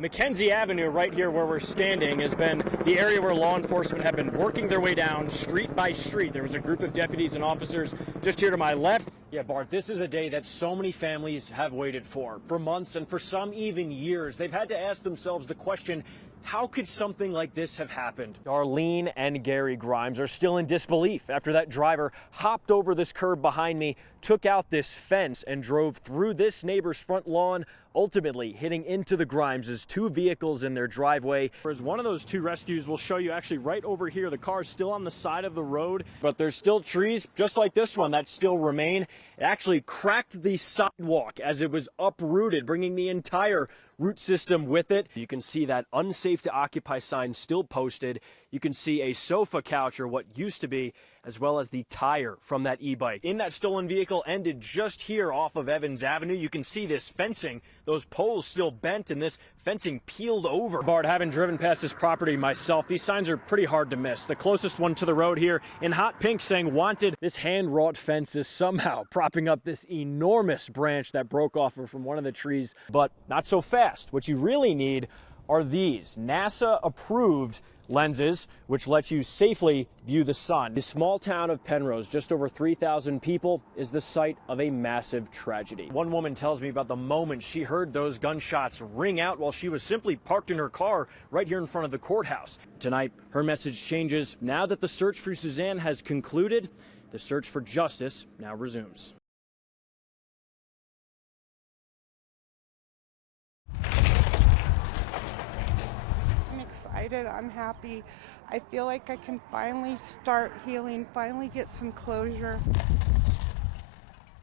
Mackenzie Avenue, right here where we're standing, has been the area where law enforcement have been working their way down street by street. There was a group of deputies and officers just here to my left. Yeah, Bart, this is a day that so many families have waited for months and for some even years. They've had to ask themselves the question, how could something like this have happened? Darlene and Gary Grimes are still in disbelief after that driver hopped over this curb behind me, took out this fence, and drove through this neighbor's front lawn, ultimately hitting into the Grimes' two vehicles in their driveway. Whereas one of those two rescues will show you actually right over here. The car is still on the side of the road, but there's still trees, just like this one, that still remain. It actually cracked the sidewalk as it was uprooted, bringing the entire root system with it. You can see that unsafe to occupy sign still posted. You can see a sofa couch, or what used to be, as well as the tire from that e-bike. In that stolen vehicle ended just here off of Evans Avenue. You can see this fencing, those poles still bent, and this fencing peeled over. Bart, having driven past this property myself, these signs are pretty hard to miss. The closest one to the road here in hot pink saying wanted. This hand-wrought fence is somehow propping up this enormous branch that broke off from one of the trees, but not so fast. What you really need are these NASA-approved lenses, which let you safely view the sun. The small town of Penrose, just over 3,000 people, is the site of a massive tragedy. One woman tells me about the moment she heard those gunshots ring out while she was simply parked in her car right here in front of the courthouse. Tonight, her message changes. Now that the search for Suzanne has concluded, the search for justice now resumes. I'm happy. I feel like I can finally start healing, finally get some closure.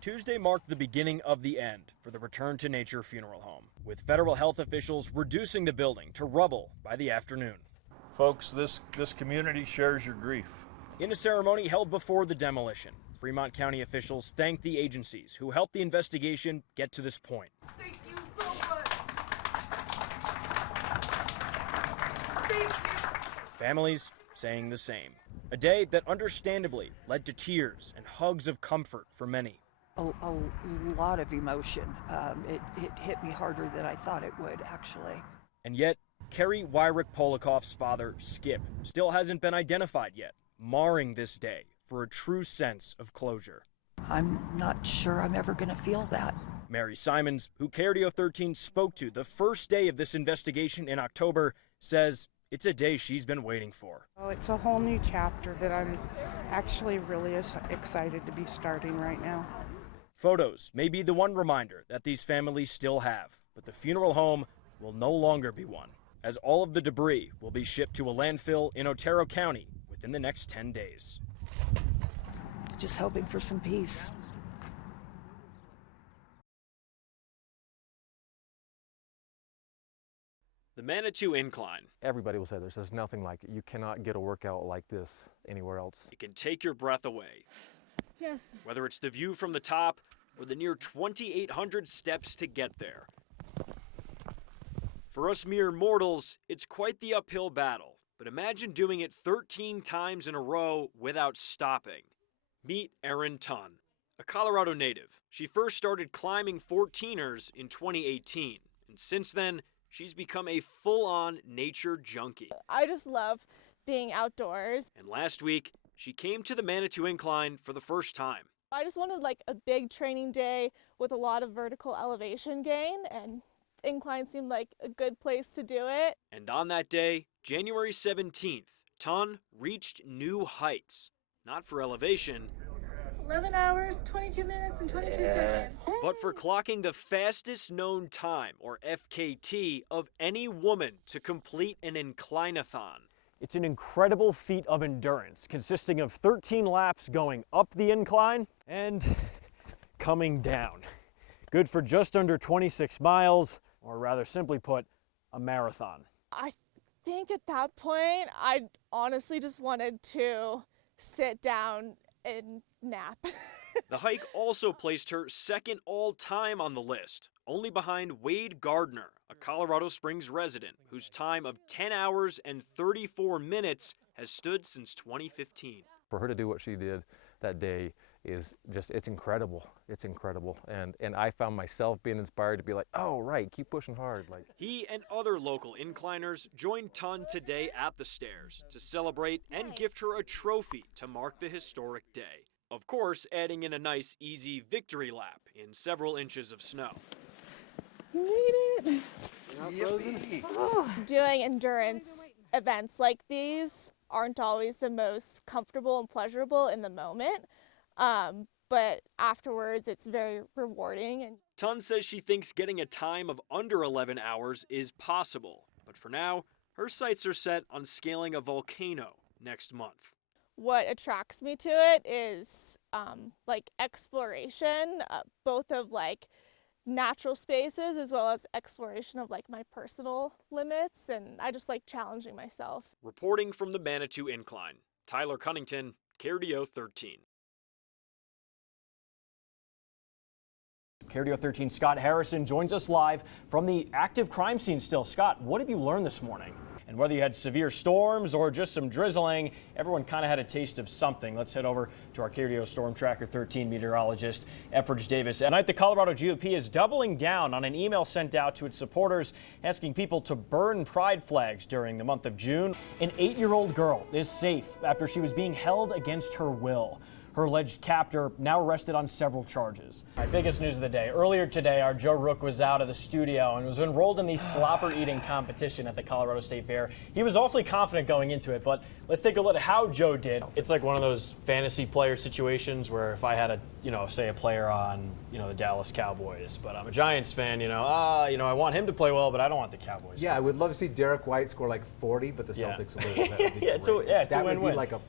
Tuesday marked the beginning of the end for the Return to Nature funeral home, with federal health officials reducing the building to rubble by the afternoon. Folks, this community shares your grief. In a ceremony held before the demolition, Fremont County officials thanked the agencies who helped the investigation get to this point. Thank you so much. Thank you. Families saying the same. A day that understandably led to tears and hugs of comfort for many. A lot of emotion. It hit me harder than I thought it would, actually. And yet, Kerry Wyrick Polikoff's father, Skip, still hasn't been identified yet, marring this day for a true sense of closure. I'm not sure I'm ever going to feel that. Mary Simons, who KRDO 13 spoke to the first day of this investigation in October, says it's a day she's been waiting for. Oh, it's a whole new chapter that I'm actually really excited to be starting right now. Photos may be the one reminder that these families still have, but the funeral home will no longer be one, as all of the debris will be shipped to a landfill in Otero County within the next 10 days. Just hoping for some peace. The Manitou Incline. Everybody will say this. There's nothing like it. You cannot get a workout like this anywhere else. It can take your breath away. Yes. Whether it's the view from the top or the near 2,800 steps to get there. For us mere mortals, it's quite the uphill battle. But imagine doing it 13 times in a row without stopping. Meet Erin Tunn, a Colorado native. She first started climbing 14ers in 2018, and since then, she's become a full-on nature junkie. I just love being outdoors. And last week, she came to the Manitou Incline for the first time. I just wanted like a big training day with a lot of vertical elevation gain, and incline seemed like a good place to do it. And on that day, January 17th, Tunn reached new heights. Not for elevation, 11 hours, 22 minutes, and 22 seconds. but for clocking the fastest known time, or FKT, of any woman to complete an inclinathon. It's an incredible feat of endurance, consisting of 13 laps going up the incline and coming down. Good for just under 26 miles, or rather simply put, a marathon. I think at that point, I honestly just wanted to sit down and nap. The hike also placed her second all-time on the list, only behind Wade Gardner, a Colorado Springs resident whose time of 10 hours and 34 minutes has stood since 2015. For her to do what she did that day is just, it's incredible. It's incredible. And I found myself being inspired to be like, oh, right, keep pushing hard. Like, He and other local incliners joined Tun today at the stairs to celebrate and gift her a trophy to mark the historic day. Of course, adding in a nice, easy victory lap in several inches of snow. You made it. Doing endurance events like these aren't always the most comfortable and pleasurable in the moment, but afterwards it's very rewarding. And Tun says she thinks getting a time of under 11 hours is possible, but for now, her sights are set on scaling a volcano next month. what attracts me to it is like exploration, both of like natural spaces as well as exploration of like my personal limits, and I just like challenging myself. Reporting from the Manitou Incline, Tyler Cunnington, KRDO 13. KRDO 13 Scott Harrison joins us live from the active crime scene still. Scott, what have you learned this morning? And whether you had severe storms or just some drizzling, everyone kind of had a taste of something. Let's head over to our KRDO Storm Tracker 13 meteorologist, Efridge Davis. Tonight, the Colorado GOP is doubling down on an email sent out to its supporters asking people to burn pride flags during the month of June. An 8-year-old girl is safe after she was being held against her will. Her alleged captor now arrested on several charges. Our biggest news of the day. Earlier today, our Joe Rook was out of the studio and was enrolled in the slopper eating competition at the Colorado State Fair. He was awfully confident going into it, but let's take a look at how Joe did. It's like one of those fantasy player situations where if I had a, say a player on, the Dallas Cowboys, but I'm a Giants fan, I want him to play well, but I don't want the Cowboys. Yeah, I would love to see Derek White score like 40, but the Celtics lose. That would be Yeah, great. it's a That would win-win. be like a